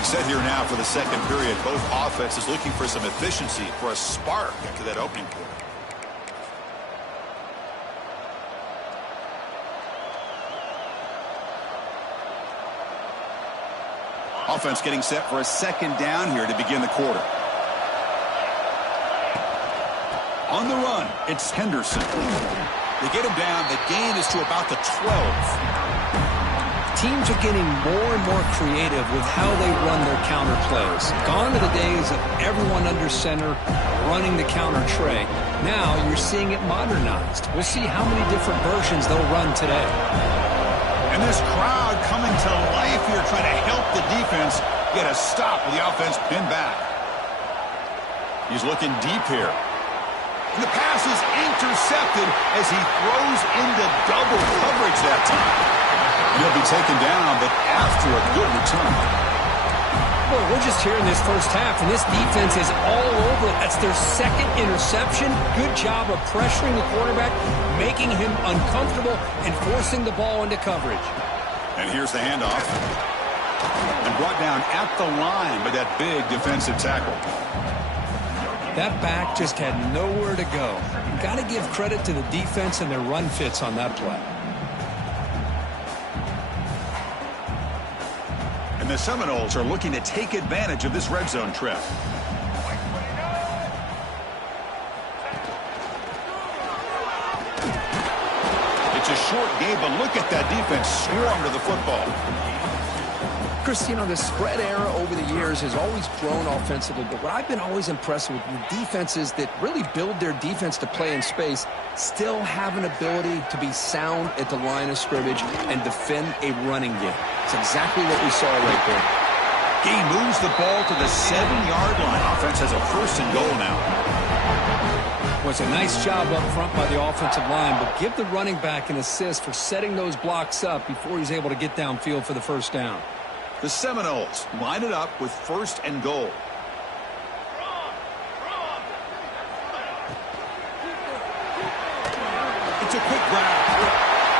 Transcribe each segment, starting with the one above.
Getting set here now for the second period. Both offenses looking for some efficiency, for a spark after that opening quarter. Offense getting set for a second down here to begin the quarter. On the run, it's Henderson. They get him down. The gain is to about the 12. Teams are getting more and more creative with how they run their counter plays. Gone are the days of everyone under center running the counter tray. Now you're seeing it modernized. We'll see how many different versions they'll run today. And this crowd coming to life here trying to help the defense get a stop with the offense pinned back. He's looking deep here. And the pass is intercepted as he throws into double coverage that time. He'll be taken down, but after a good return. Boy, we're just here in this first half, and this defense is all over. That's their second interception. Good job of pressuring the quarterback, making him uncomfortable, and forcing the ball into coverage. And here's the handoff. And brought down at the line by that big defensive tackle. That back just had nowhere to go. Got to give credit to the defense and their run fits on that play. The Seminoles are looking to take advantage of this red zone trip. It's a short game, but look at that defense swarm to the football. Chris, you know, the spread era over the years has always grown offensively, but what I've been always impressed with defenses that really build their defense to play in space still have an ability to be sound at the line of scrimmage and defend a running game. It's exactly what we saw right there. He moves the ball to the 7-yard line. Offense has a first and goal now. Well, it's a nice job up front by the offensive line, but give the running back an assist for setting those blocks up before he's able to get downfield for the first down. The Seminoles line it up with first and goal. It's a quick grab.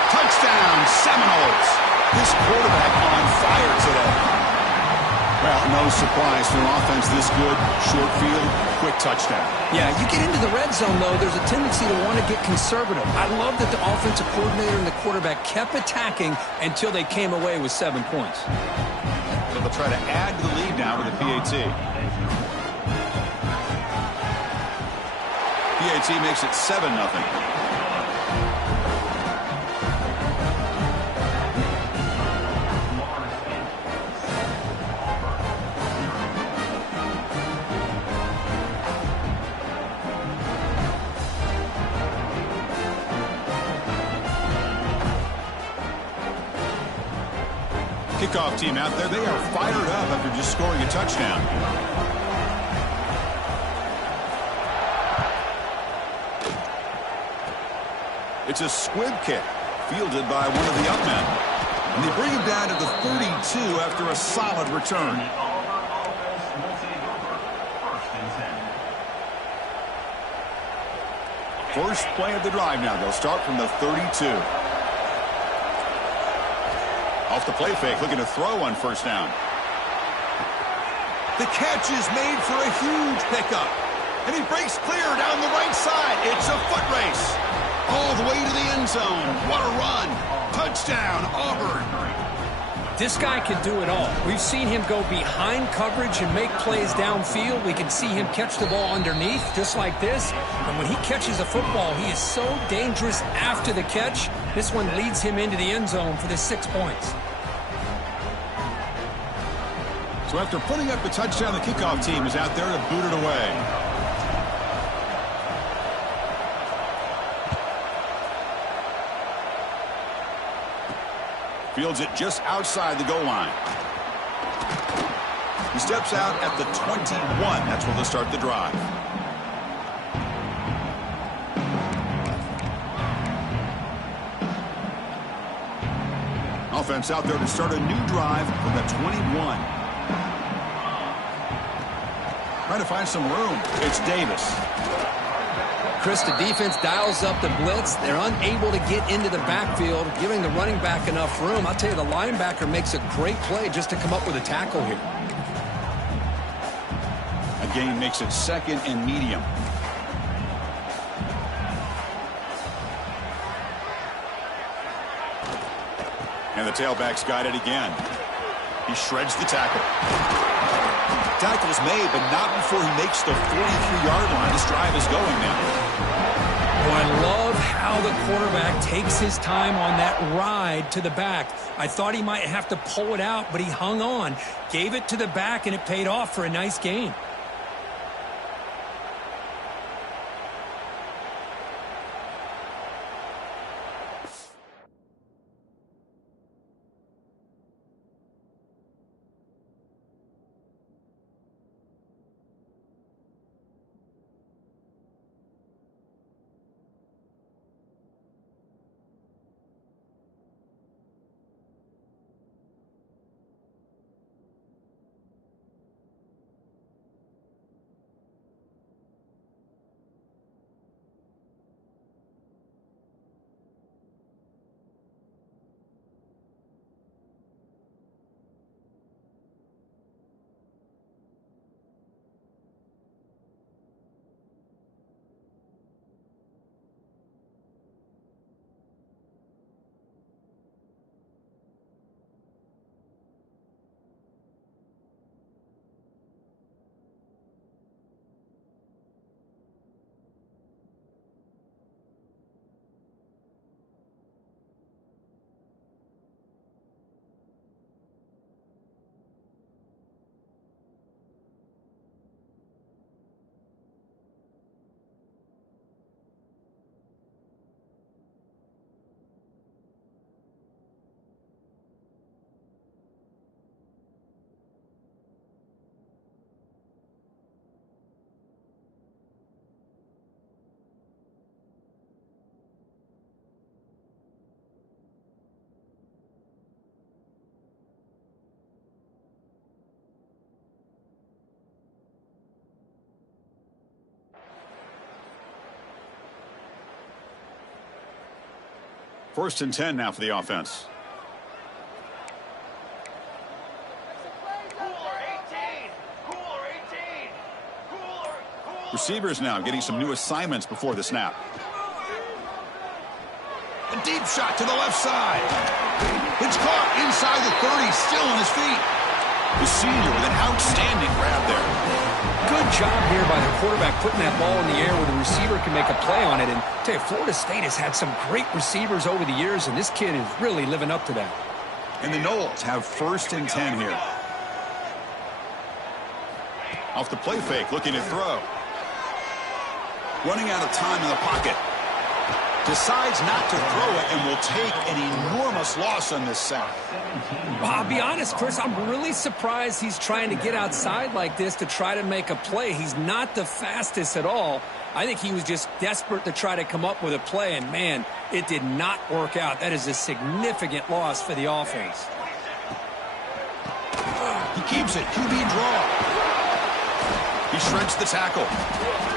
Touchdown, Seminoles. This quarterback on fire today. Well, no surprise for an offense this good. Short field, quick touchdown. Yeah, you get into the red zone, though, there's a tendency to want to get conservative. I love that the offensive coordinator and the quarterback kept attacking until they came away with 7 points. So they'll try to add to the lead now with the PAT. PAT makes it 7-0. Kickoff team out there, they are fired up after just scoring a touchdown. It's a squib kick, fielded by one of the up men. And they bring him down to the 32 after a solid return. First play of the drive now. They'll start from the 32. Off the play fake, looking to throw on first down. The catch is made for a huge pickup. And he breaks clear down the right side. It's a foot race. All the way to the end zone. What a run. Touchdown, Auburn. This guy can do it all. We've seen him go behind coverage and make plays downfield. We can see him catch the ball underneath, just like this. And when he catches a football, he is so dangerous after the catch. This one leads him into the end zone for the 6 points. So after putting up the touchdown, the kickoff team is out there to boot it away. Fields it just outside the goal line. He steps out at the 21. That's where they'll start the drive. Offense out there to start a new drive from the 21. Trying to find some room. It's Davis. Chris, the defense dials up the blitz. They're unable to get into the backfield, giving the running back enough room. I'll tell you, the linebacker makes a great play just to come up with a tackle here. gain makes it 2nd and medium. And the tailback's got it again. He shreds the tackle. Tackle's made, but not before he makes the 43-yard line. This drive is going now. Oh, I love how the quarterback takes his time on that ride to the back. I thought he might have to pull it out, but he hung on, gave it to the back, and it paid off for a nice gain. First and 10 now for the offense. Receivers now getting some new assignments before the snap. A deep shot to the left side. It's caught inside the 30, still on his feet. The senior with an outstanding grab there. Good job here by the quarterback putting that ball in the air where the receiver can make a play on it. And I tell you, Florida State has had some great receivers over the years, and this kid is really living up to that. And the Noles have first and 10 here. Off the play fake, looking to throw. Running out of time in the pocket. Decides not to throw it and will take an enormous loss on this sack. Well, I'll be honest, Chris, I'm really surprised he's trying to get outside like this to try to make a play. He's not the fastest at all. I think he was just desperate to try to come up with a play, and, man, it did not work out. That is a significant loss for the offense. He keeps it. QB draw. He shreds the tackle.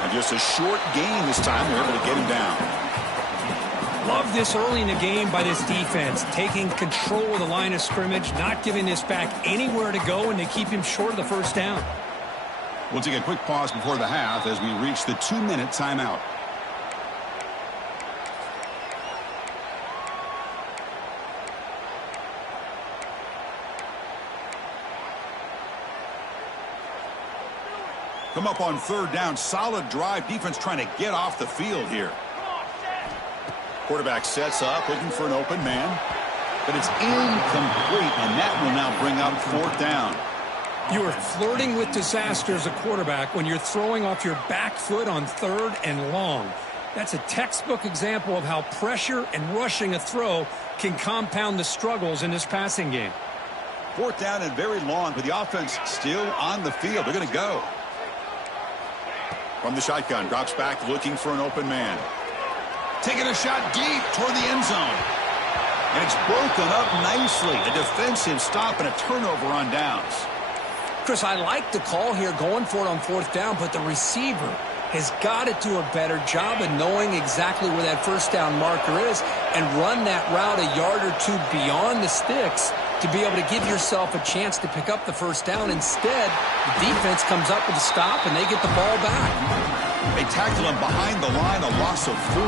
And just a short gain this time. They're able to get him down. Love this early in the game by this defense, taking control of the line of scrimmage, not giving this back anywhere to go, and they keep him short of the first down. We'll take a quick pause before the half as we reach the 2-minute timeout. Come up on third down. Solid drive. Defense trying to get off the field here. Quarterback sets up, looking for an open man. But it's incomplete, and that will now bring up fourth down. You are flirting with disaster as a quarterback when you're throwing off your back foot on third and long. That's a textbook example of how pressure and rushing a throw can compound the struggles in this passing game. Fourth down and very long, but the offense still on the field. They're going to go. From the shotgun, drops back, looking for an open man. Taking a shot deep toward the end zone. And it's broken up nicely. A defensive stop and a turnover on downs. Chris, I like the call here going for it on fourth down, but the receiver has got to do a better job of knowing exactly where that first down marker is and run that route a yard or two beyond the sticks to be able to give yourself a chance to pick up the first down. Instead, the defense comes up with a stop, and they get the ball back. They tackle him behind the line, a loss of 4.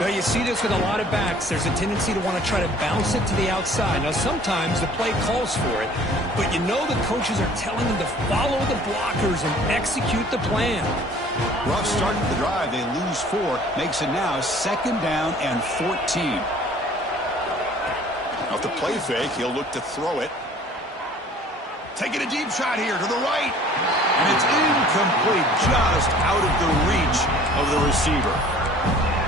Well, you see this with a lot of backs. There's a tendency to want to try to bounce it to the outside. Now, sometimes the play calls for it, but you know the coaches are telling them to follow the blockers and execute the plan. Rough start to the drive. They lose 4. Makes it now 2nd down and 14. Off the play fake, he'll look to throw it. Taking a deep shot here to the right. And it's incomplete, just out of the reach of the receiver.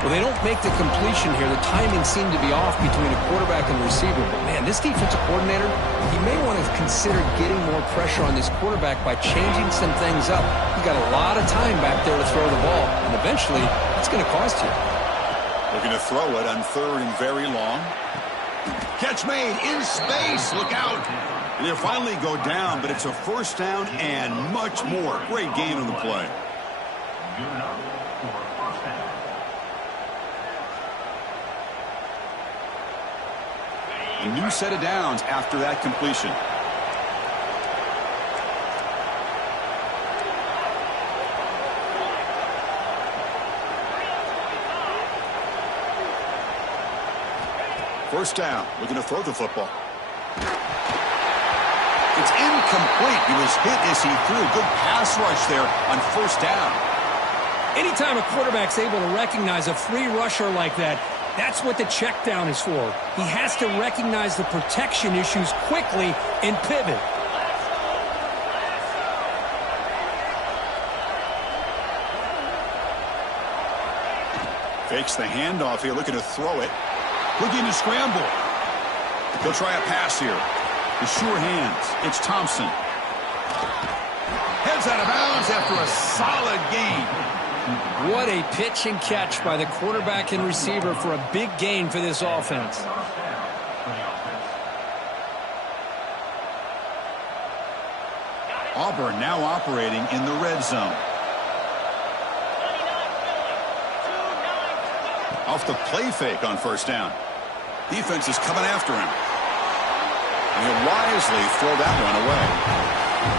Well, they don't make the completion here. The timing seemed to be off between a quarterback and the receiver. But, man, this defensive coordinator, he may want to consider getting more pressure on this quarterback by changing some things up. He's got a lot of time back there to throw the ball, and eventually it's going to cost you. Looking to throw it on 3rd and very long. Catch made in space. Look out. And they'll finally go down, but it's a 1st down and much more. Great gain on the play. A new set of downs after that completion. First down, looking to throw the football. It's incomplete. He was hit as he threw a good pass rush there on 1st down. Anytime a quarterback's able to recognize a free rusher like that, that's what the check down is for. He has to recognize the protection issues quickly and pivot. Fakes the handoff here, looking to throw it. Looking to scramble. He'll try a pass here. The sure hands. It's Thompson. Heads out of bounds after a solid gain. What a pitch and catch by the quarterback and receiver for a big gain for this offense. Auburn now operating in the red zone. Off the play fake on 1st down. Defense is coming after him. And he'll wisely throw that one away.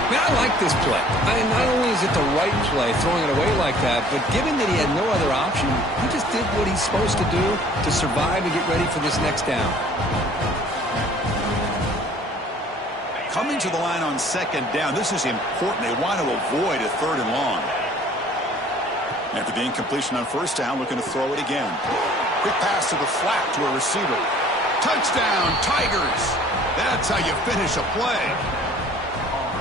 Man, I like this play. Not only is it the right play, throwing it away like that, but given that he had no other option, he just did what he's supposed to do to survive and get ready for this next down. Coming to the line on 2nd down, this is important. They want to avoid a 3rd and long. After the incompletion on 1st down, looking to throw it again. Quick pass to the flat to a receiver. Touchdown, Tigers! That's how you finish a play.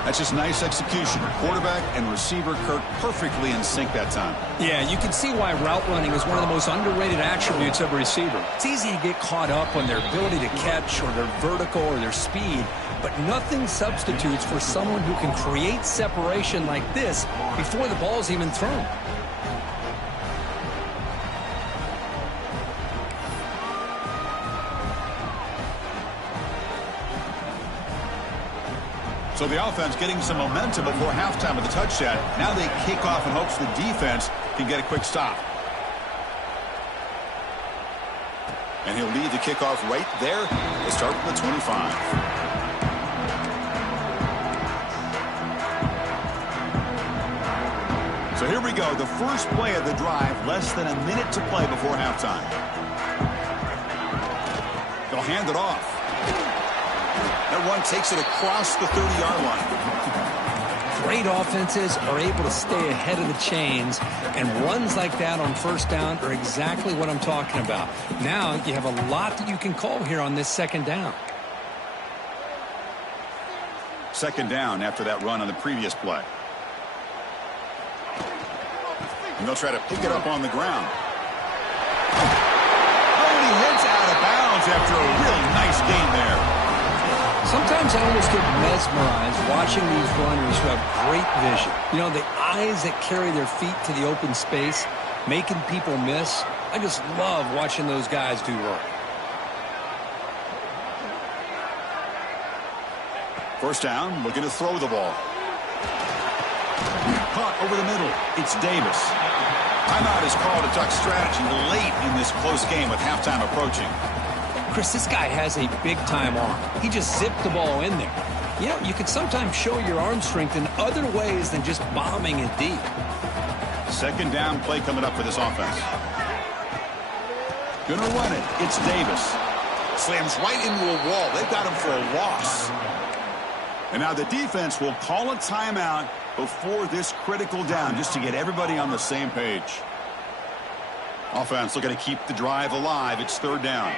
That's just nice execution. Quarterback and receiver Kirk perfectly in sync that time. Yeah, you can see why route running is one of the most underrated attributes of a receiver. It's easy to get caught up on their ability to catch or their vertical or their speed, but nothing substitutes for someone who can create separation like this before the ball's even thrown. So the offense getting some momentum before halftime with the touchdown. Now they kick off in hopes the defense can get a quick stop. And he'll lead the kickoff right there. They start from the 25. So here we go. The first play of the drive. Less than a minute to play before halftime. They'll hand it off. That one takes it across the 30-yard line. Great offenses are able to stay ahead of the chains, and runs like that on 1st down are exactly what I'm talking about. Now you have a lot that you can call here on this 2nd down. 2nd down after that run on the previous play. And they'll try to pick it up on the ground. Oh, and he heads out of bounds after a really nice gain there. Sometimes I almost get mesmerized watching these runners who have great vision. You know, the eyes that carry their feet to the open space, making people miss. I just love watching those guys do work. 1st down, looking to throw the ball. Caught over the middle. It's Davis. Timeout is called to duck strategy late in this close game with halftime approaching. Chris, this guy has a big-time arm. He just zipped the ball in there. You know, you can sometimes show your arm strength in other ways than just bombing it deep. Second down play coming up for this offense. Gonna run it. It's Davis. Slams right into a wall. They've got him for a loss. And now the defense will call a timeout before this critical down just to get everybody on the same page. Offense looking to keep the drive alive. It's third down.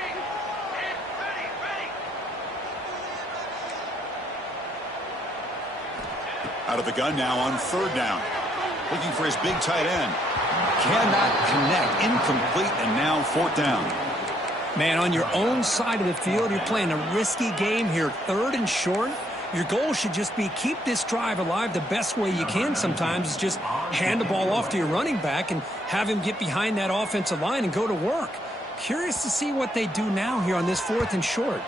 Out of the gun now on third down. Looking for his big tight end. Cannot connect. Incomplete, and now fourth down. Man, on your own side of the field, you're playing a risky game here. Third and short. Your goal should just be keep this drive alive the best way you can sometimes is just hand the ball off to your running back and have him get behind that offensive line and go to work. Curious to see what they do now here on this fourth and short.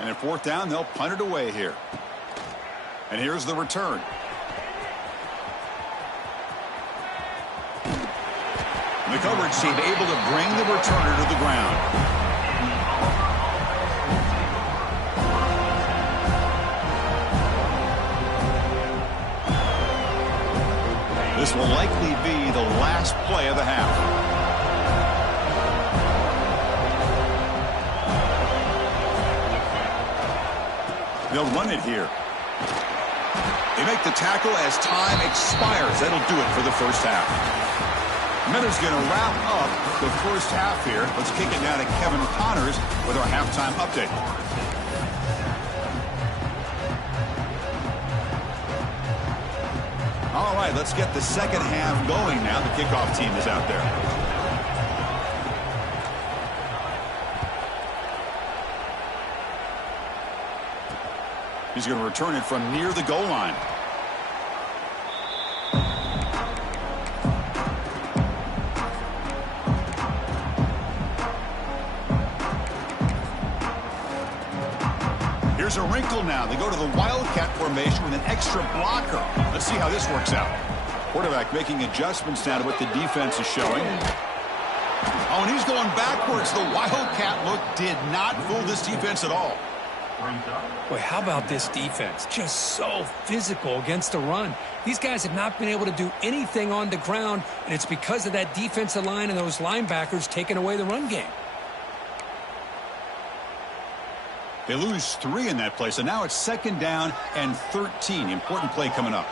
And at fourth down, they'll punt it away here. And here's the return. And the coverage team able to bring the returner to the ground. This will likely be the last play of the half. They'll run it here. They make the tackle as time expires. That'll do it for the first half. Miller's going to wrap up the first half here. Let's kick it down to Kevin Connors with our halftime update. All right, let's get the second half going now. The kickoff team is out there. He's going to return it from near the goal line. Here's a wrinkle now. They go to the Wildcat formation with an extra blocker. Let's see how this works out. Quarterback making adjustments now to what the defense is showing. Oh, and he's going backwards. The Wildcat look did not fool this defense at all. Boy, how about this defense? Just so physical against the run. These guys have not been able to do anything on the ground, and it's because of that defensive line and those linebackers taking away the run game. They lose 3 in that play, so now it's second down and 13. Important play coming up.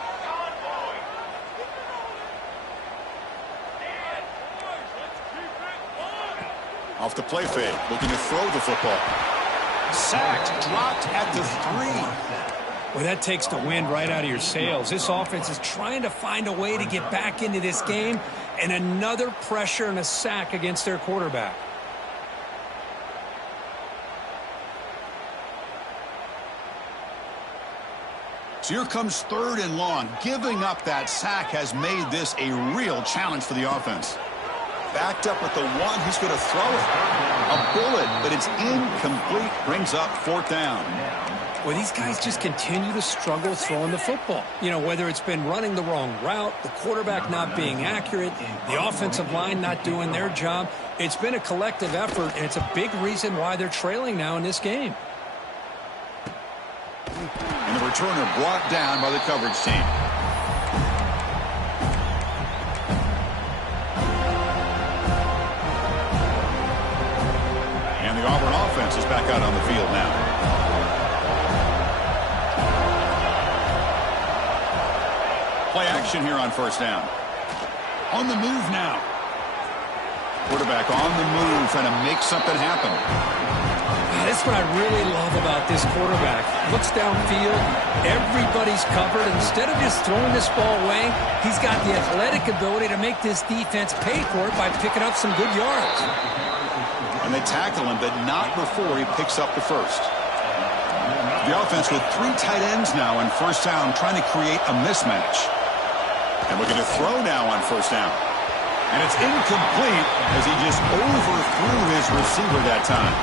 Off the play fake, looking to throw the football. Sacked, dropped at the 3. Well, that takes the wind right out of your sails. This offense is trying to find a way to get back into this game, and another pressure and a sack against their quarterback. So here comes third and long. Giving up that sack has made this a real challenge for the offense. Backed up with the 1, he's going to throw it. A bullet, but it's incomplete. Brings up fourth down. Well, these guys just continue to struggle throwing the football. You know, whether it's been running the wrong route, the quarterback not being accurate, the offensive line not doing their job. It's been a collective effort, and it's a big reason why they're trailing now in this game. And the returner brought down by the coverage team. And the Auburn offense is back out on the field now. Play action here on first down. On the move now. Quarterback on the move, trying to make something happen. That's what I really love about this quarterback. Looks downfield, everybody's covered. Instead of just throwing this ball away, he's got the athletic ability to make this defense pay for it by picking up some good yards. And they tackle him, but not before he picks up the first. The offense with 3 tight ends now on first down, trying to create a mismatch. And looking to throw now on first down. And it's incomplete as he just overthrew his receiver that time.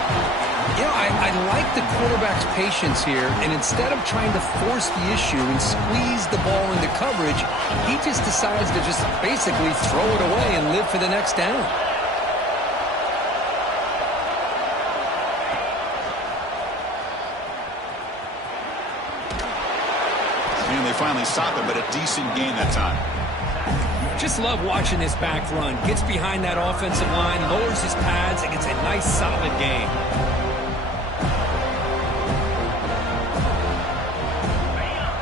You know, I like the quarterback's patience here, and instead of trying to force the issue and squeeze the ball into coverage, he just decides to just basically throw it away and live for the next down. finally stop it, but a decent gain that time. Just love watching this back run. Gets behind that offensive line, lowers his pads, and gets a nice solid gain.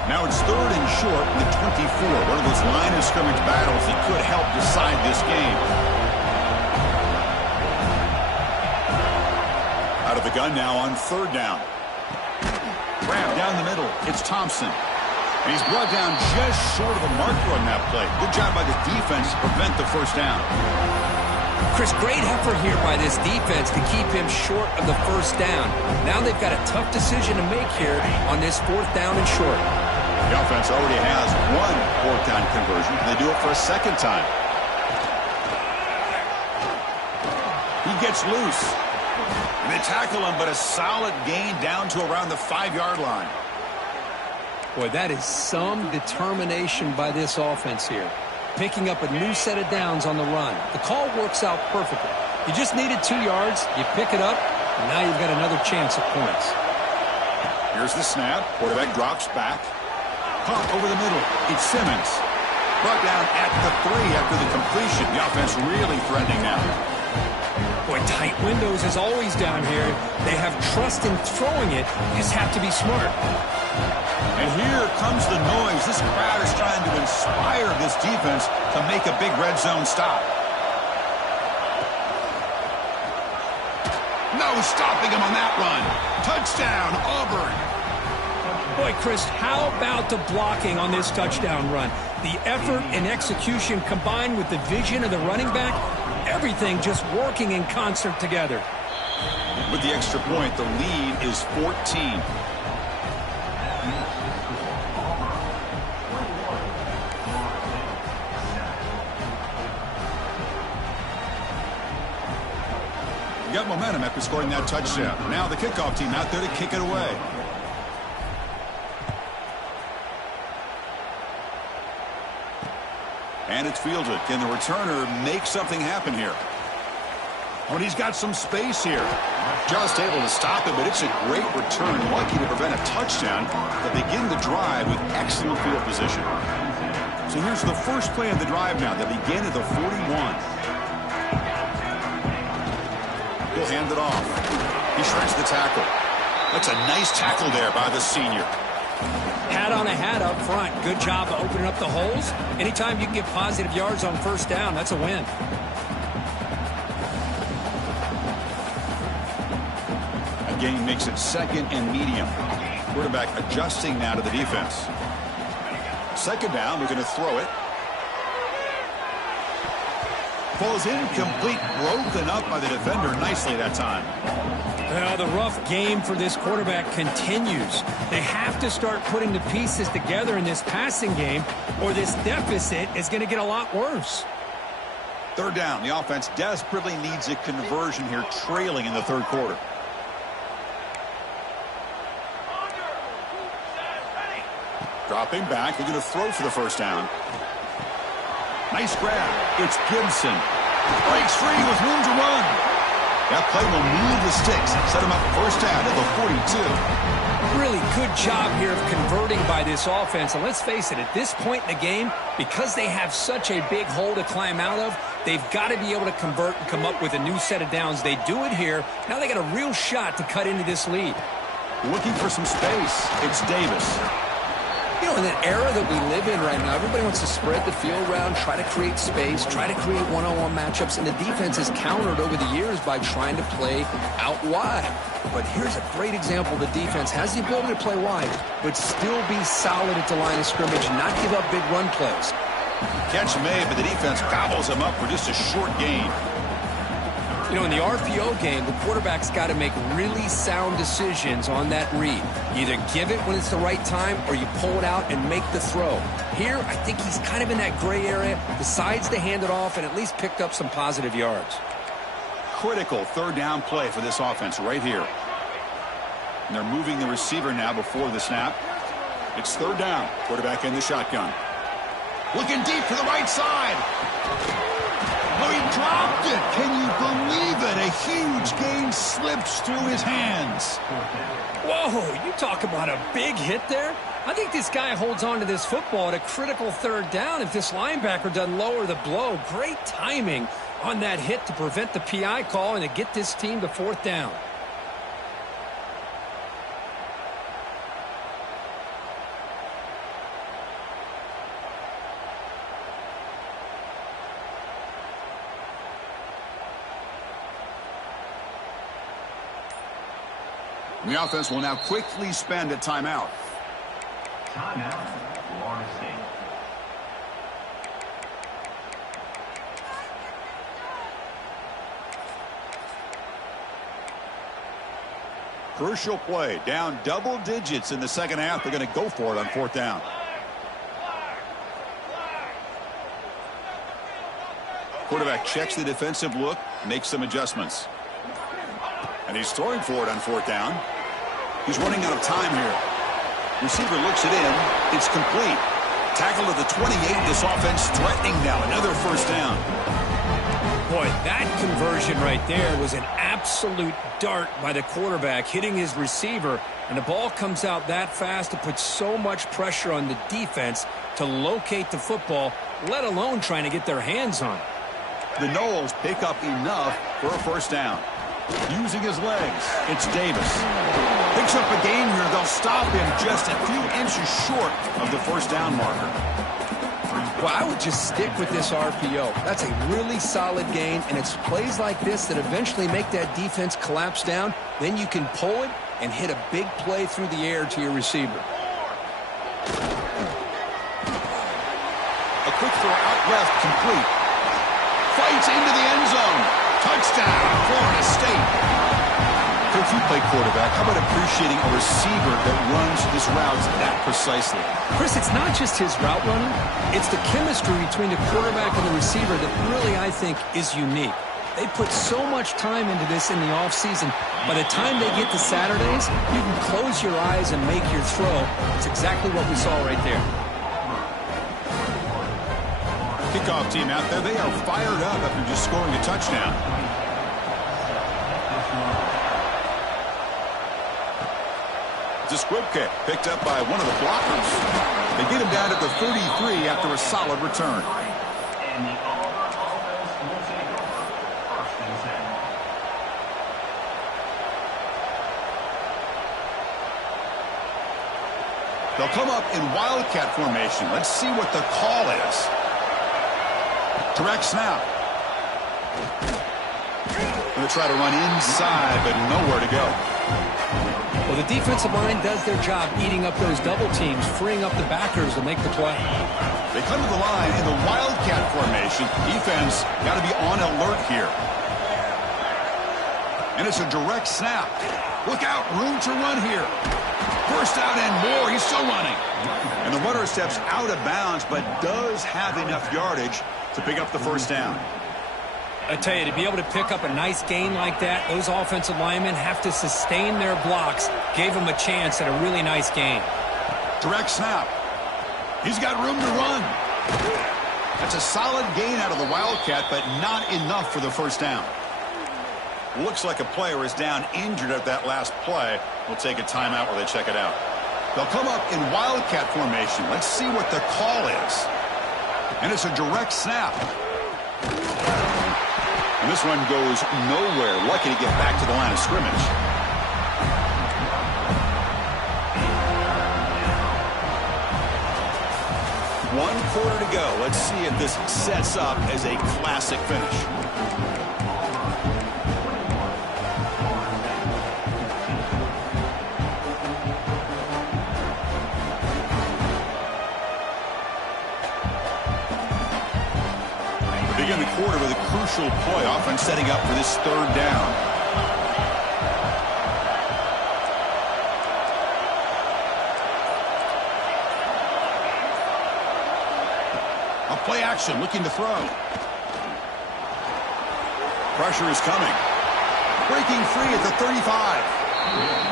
Now it's 3rd and short in the 24. One of those line of scrimmage battles that could help decide this game. Out of the gun now on 3rd down. Grab down the middle. It's Thompson. And he's brought down just short of a marker on that play. Good job by the defense to prevent the first down. Chris, great effort here by this defense to keep him short of the first down. Now they've got a tough decision to make here on this 4th down and short. The offense already has one 4th down conversion. They do it for a 2nd time. He gets loose. And they tackle him, but a solid gain down to around the 5-yard line. Boy, that is some determination by this offense here. Picking up a new set of downs on the run. The call works out perfectly. You just needed 2 yards. You pick it up, and now you've got another chance at points. Here's the snap. Quarterback drops back. Caught over the middle. It's Simmons. Brought down at the 3 after the completion. The offense really threatening now. Boy, tight windows as always down here. They have trust in throwing it. You just have to be smart. And here comes the noise. This crowd is trying to inspire this defense to make a big red zone stop. No stopping him on that run. Touchdown, Auburn. Boy, Chris, how about the blocking on this touchdown run? The effort and execution combined with the vision of the running back, everything just working in concert together. With the extra point, the lead is 14. You got momentum after scoring that touchdown. Now the kickoff team out there to kick it away. And it's fielded. Can the returner make something happen here? Oh, and he's got some space here. Just able to stop it, but it's a great return. Lucky to prevent a touchdown, but begin the drive with excellent field position. So here's the first play of the drive now. They begin at the 41. He'll hand it off. He shreds the tackle. That's a nice tackle there by the senior. Hat on a hat up front. Good job of opening up the holes. Anytime you can get positive yards on first down, that's a win. A gain makes it 2nd and medium. Quarterback adjusting now to the defense. 2nd down, they're going to throw it. Falls incomplete, broken up by the defender nicely that time. Well, the rough game for this quarterback continues. They have to start putting the pieces together in this passing game, or this deficit is going to get a lot worse. 3rd down. The offense desperately needs a conversion here, trailing in the 3rd quarter. Dropping back. They're going to throw for the first down. Nice grab. It's Gibson. Breaks free with room to run. That play will move the sticks and set him up first down at the 42. Really good job here of converting by this offense. And let's face it, at this point in the game, because they have such a big hole to climb out of, they've got to be able to convert and come up with a new set of downs. They do it here. Now they got a real shot to cut into this lead. Looking for some space. It's Davis. You know, in that era that we live in right now, everybody wants to spread the field around, try to create space, try to create one-on-one matchups, and the defense has countered over the years by trying to play out wide. But here's a great example. The defense has the ability to play wide, but still be solid at the line of scrimmage, not give up big run plays. Catch made, but the defense gobbles him up for just a short gain. You know, in the RPO game, the quarterback's got to make really sound decisions on that read. You either give it when it's the right time or you pull it out and make the throw. Here, I think he's kind of in that gray area, decides to hand it off and at least picked up some positive yards. Critical 3rd down play for this offense right here. And they're moving the receiver now before the snap. It's 3rd down. Quarterback in the shotgun. Looking deep to the right side. Oh, he dropped it. Can you believe it? A huge gain slips through his hands. Whoa, you talk about a big hit there. I think this guy holds on to this football at a critical third down if this linebacker doesn't lower the blow. Great timing on that hit to prevent the PI call and to get this team to fourth down. The offense will now quickly spend a timeout. Timeout, Florida State. Crucial play. Down double digits in the second half. They're going to go for it on fourth down. Quarterback checks the defensive look, makes some adjustments. And he's throwing for it on fourth down. He's running out of time here. Receiver looks it in. It's complete. Tackled at the 28. This offense threatening now. Another first down. Boy, that conversion right there was an absolute dart by the quarterback, hitting his receiver. And the ball comes out that fast to put so much pressure on the defense to locate the football, let alone trying to get their hands on it. The Noles pick up enough for a first down. Using his legs, it's Davis. Picks up a gain here. They'll stop him just a few inches short of the first down marker. Well, I would just stick with this RPO. That's a really solid gain, and it's plays like this that eventually make that defense collapse down. Then you can pull it and hit a big play through the air to your receiver. A quick throw out left, complete. Fights into the end zone. Touchdown, Florida State. Coach, you play quarterback. How about appreciating a receiver that runs his routes that precisely? Chris, it's not just his route running. It's the chemistry between the quarterback and the receiver that really, I think, is unique. They put so much time into this in the offseason. By the time they get to Saturdays, you can close your eyes and make your throw. It's exactly what we saw right there. Kickoff team out there. They are fired up after just scoring a touchdown. It's a squib kick picked up by one of the blockers. They get him down to the 33 after a solid return. And the Auburn offense will take over first and 10. They'll come up in Wildcat formation. Let's see what the call is. Direct snap. Going to try to run inside, but nowhere to go. Well, the defensive line does their job eating up those double teams, freeing up the backers to make the play. They come to the line in the Wildcat formation. Defense got to be on alert here. And it's a direct snap. Look out, room to run here. First out and more. He's still running. And the runner steps out of bounds, but does have enough yardage to pick up the first down. I tell you, to be able to pick up a nice gain like that, those offensive linemen have to sustain their blocks. Gave them a chance at a really nice gain. Direct snap. He's got room to run. That's a solid gain out of the Wildcat, but not enough for the first down. Looks like a player is down injured at that last play. We'll take a timeout while they check it out. They'll come up in Wildcat formation. Let's see what the call is. And it's a direct snap. And this one goes nowhere. Lucky to get back to the line of scrimmage. One quarter to go. Let's see if this sets up as a classic finish. Begin the quarter with a crucial play, offense setting up for this third down. A play action, looking to throw. Pressure is coming. Breaking free at the 35.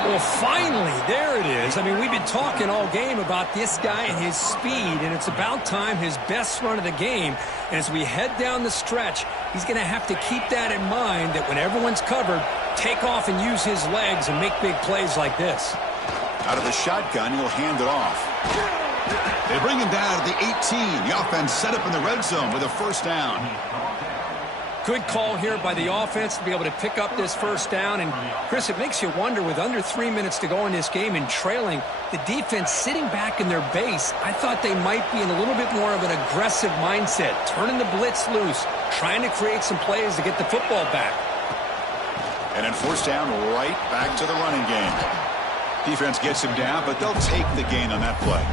Well, finally, there it is. I mean, we've been talking all game about this guy and his speed, and it's about time his best run of the game. And as we head down the stretch, he's going to have to keep that in mind, that when everyone's covered, take off and use his legs and make big plays like this. Out of the shotgun, he'll hand it off. They bring him down to the 18. The offense set up in the red zone with a first down. Good call here by the offense to be able to pick up this first down. And, Chris, it makes you wonder, with under 3 minutes to go in this game and trailing, the defense sitting back in their base, I thought they might be in a little bit more of an aggressive mindset, turning the blitz loose, trying to create some plays to get the football back. And then first down, right back to the running game. Defense gets him down, but they'll take the gain on that play.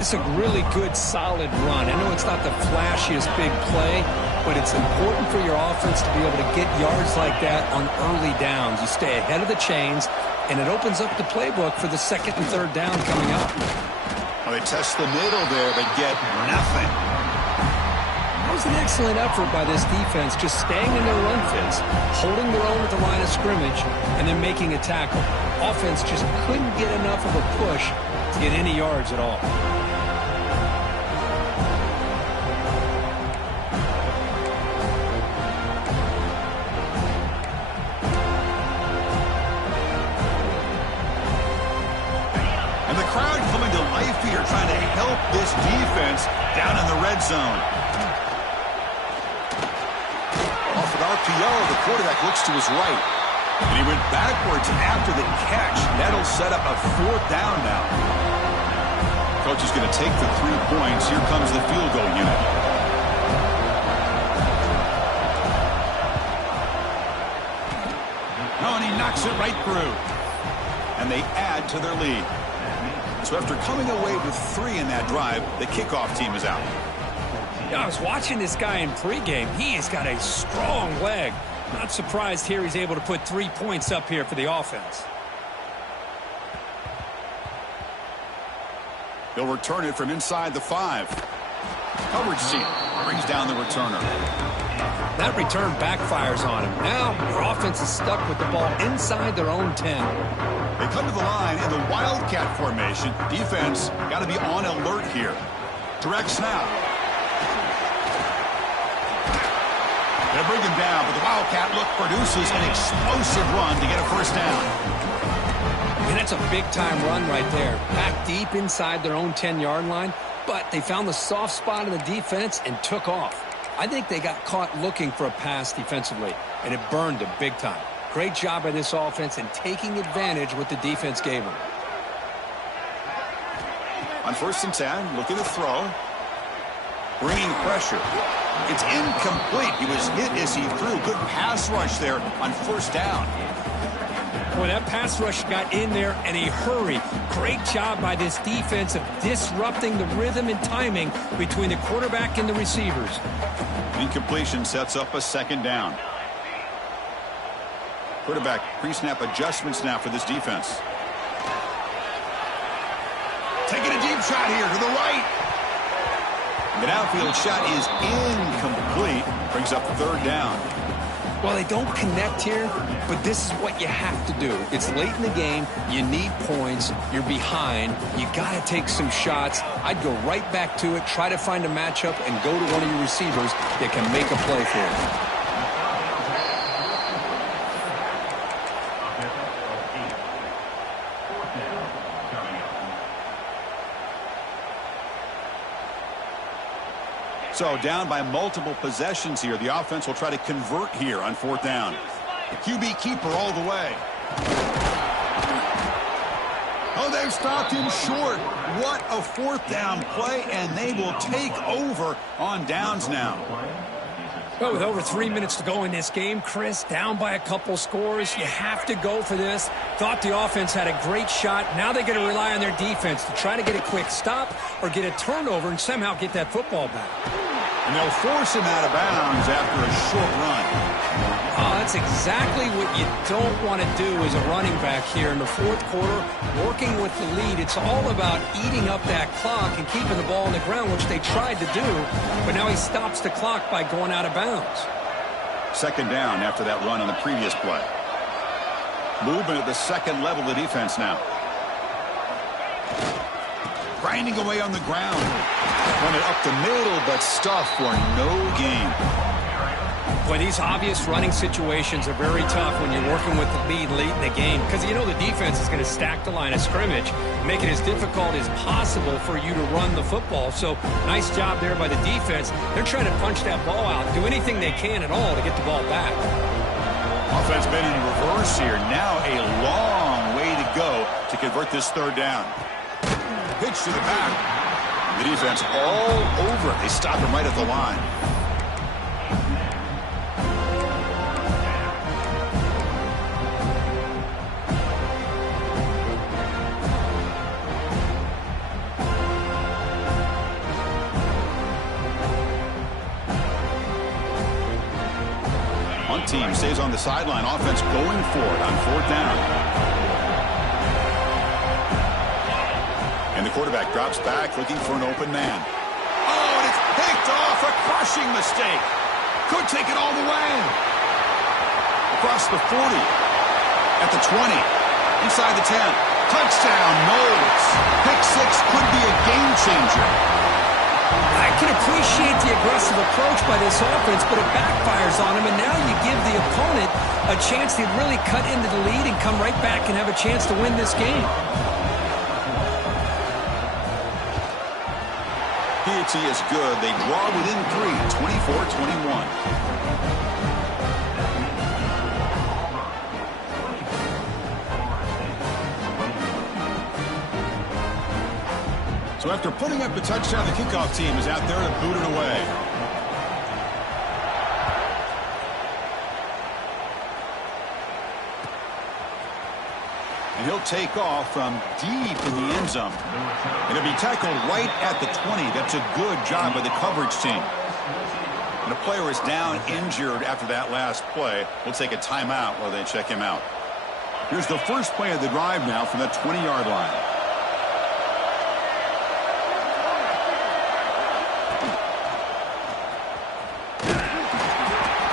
It's a really good, solid run. I know it's not the flashiest big play, but it's important for your offense to be able to get yards like that on early downs. You stay ahead of the chains, and it opens up the playbook for the second and third down coming up. Well, they test the middle there, but get nothing. That was an excellent effort by this defense, just staying in their run fits, holding their own at the line of scrimmage, and then making a tackle. Offense just couldn't get enough of a push to get any yards at all. And the crowd coming to life here, trying to help this defense down in the red zone. Off an RPO, the quarterback looks to his right. And he went backwards after the catch. That'll set up a fourth down now. Coach is going to take the 3 points. Here comes the field goal unit. Oh, and he knocks it right through. And they add to their lead. So after coming away with 3 in that drive, the kickoff team is out. Yeah, I was watching this guy in pregame. He has got a strong leg. Not surprised here he's able to put 3 points up here for the offense. They'll return it from inside the 5. Coverage team brings down the returner. That return backfires on him. Now your offense is stuck with the ball inside their own 10. They come to the line in the Wildcat formation. Defense got to be on alert here. Direct snap. They bring him down, but the Wildcat look produces an explosive run to get a first down. And that's a big-time run right there. Back deep inside their own 10-yard line, but they found the soft spot in the defense and took off. I think they got caught looking for a pass defensively, and it burned them big time. Great job by this offense in taking advantage what the defense gave them. On 1st and 10, looking to throw. Bringing pressure. It's incomplete. He was hit as he threw. Good pass rush there on 1st down. Boy, that pass rush got in there in a hurry. Great job by this defense of disrupting the rhythm and timing between the quarterback and the receivers. Incompletion sets up a 2nd down. Quarterback pre-snap adjustments now for this defense. Taking a deep shot here to the right. The downfield shot is incomplete. Brings up 3rd down. Well, they don't connect here, but this is what you have to do. It's late in the game. You need points. You're behind. You got to take some shots. I'd go right back to it, try to find a matchup, and go to one of your receivers that can make a play for you. So down by multiple possessions here. The offense will try to convert here on 4th down. The QB keeper all the way. Oh, they've stopped him short. What a 4th down play, and they will take over on downs now. Well, with over 3 minutes to go in this game, Chris, down by a couple scores, you have to go for this. Thought the offense had a great shot. Now they're going to rely on their defense to try to get a quick stop or get a turnover and somehow get that football back. And they'll force him out of bounds after a short run. That's exactly what you don't want to do as a running back here in the 4th quarter. Working with the lead, it's all about eating up that clock and keeping the ball on the ground, which they tried to do. But now he stops the clock by going out of bounds. 2nd down after that run on the previous play. Movement at the second level of the defense now. Grinding away on the ground. Run it up the middle, but stuff for no gain. Boy, these obvious running situations are very tough when you're working with the lead late in the game because you know the defense is going to stack the line of scrimmage, make it as difficult as possible for you to run the football. So nice job there by the defense. They're trying to punch that ball out, do anything they can at all to get the ball back. Offense been in reverse here. Now a long way to go to convert this third down. Pitch to the back. The defense all over it. They stop him right at the line. Team stays on the sideline. Offense going for it on fourth down. And the quarterback drops back looking for an open man. Oh, and it's picked off. A crushing mistake. Could take it all the way. Across the 40. At the 20. Inside the 10. Touchdown, Knowles. Pick six could be a game changer. I can appreciate the aggressive approach by this offense, but it backfires on him, and now you give the opponent a chance to really cut into the lead and come right back and have a chance to win this game. Piety is good. They draw within 3, 24-21. So after putting up the touchdown, the kickoff team is out there to boot it away. And he'll take off from deep in the end zone. And he'll be tackled right at the 20. That's a good job by the coverage team. And the player is down injured after that last play. We'll take a timeout while they check him out. Here's the first play of the drive now from the 20-yard line.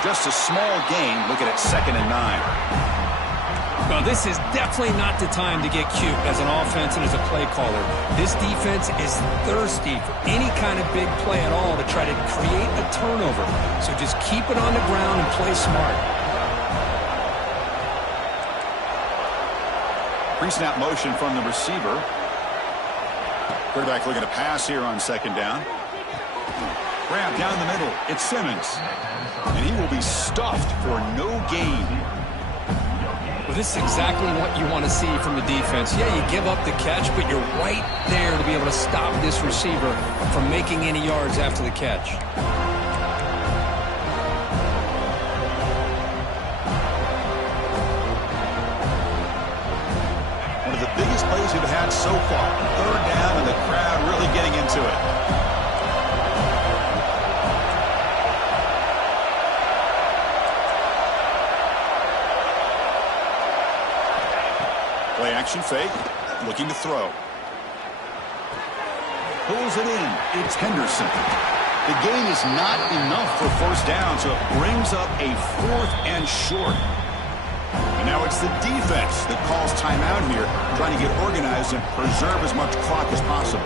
Just a small gain. Looking at 2nd and 9. Well, this is definitely not the time to get cute as an offense and as a play caller. This defense is thirsty for any kind of big play at all to try to create a turnover. So just keep it on the ground and play smart. Pre-snap motion from the receiver. Quarterback looking to pass here on 2nd down. Grab down the middle. It's Simmons. And he will be stuffed for no gain. Well, this is exactly what you want to see from the defense. Yeah, you give up the catch, but you're right there to be able to stop this receiver from making any yards after the catch. One of the biggest plays we've had so far. 3rd down, and the crowd really getting into it. Play action fake, looking to throw. Pulls it in. It's Henderson. The gain is not enough for 1st down, so it brings up a 4th and short. And now it's the defense that calls timeout here, trying to get organized and preserve as much clock as possible.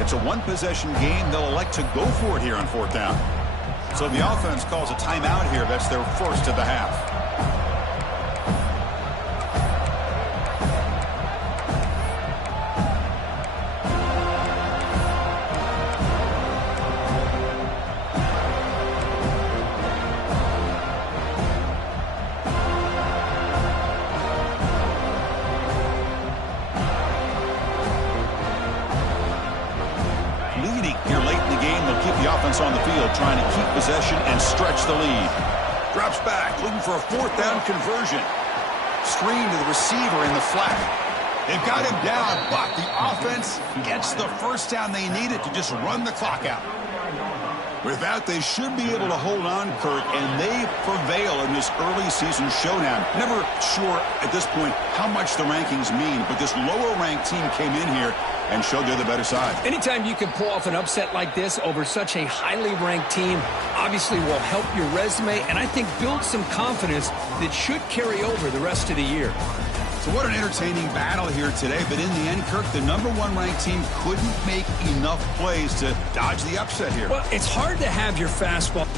It's a one-possession game. They'll elect to go for it here on 4th down. So the offense calls a timeout here. That's their first of the half. On the field, trying to keep possession and stretch the lead. Drops back, looking for a 4th down conversion. Screen to the receiver in the flat. They've got him down, but the offense gets the first down they needed to just run the clock out. With that, they should be able to hold on, Kirk, and they prevail in this early season showdown. Never sure at this point how much the rankings mean, but this lower-ranked team came in here and showed they're the better side. Anytime you can pull off an upset like this over such a highly ranked team, obviously will help your resume, and I think build some confidence that should carry over the rest of the year. So what an entertaining battle here today, but in the end, Kirk, the #1 ranked team couldn't make enough plays to dodge the upset here. Well, it's hard to have your fastball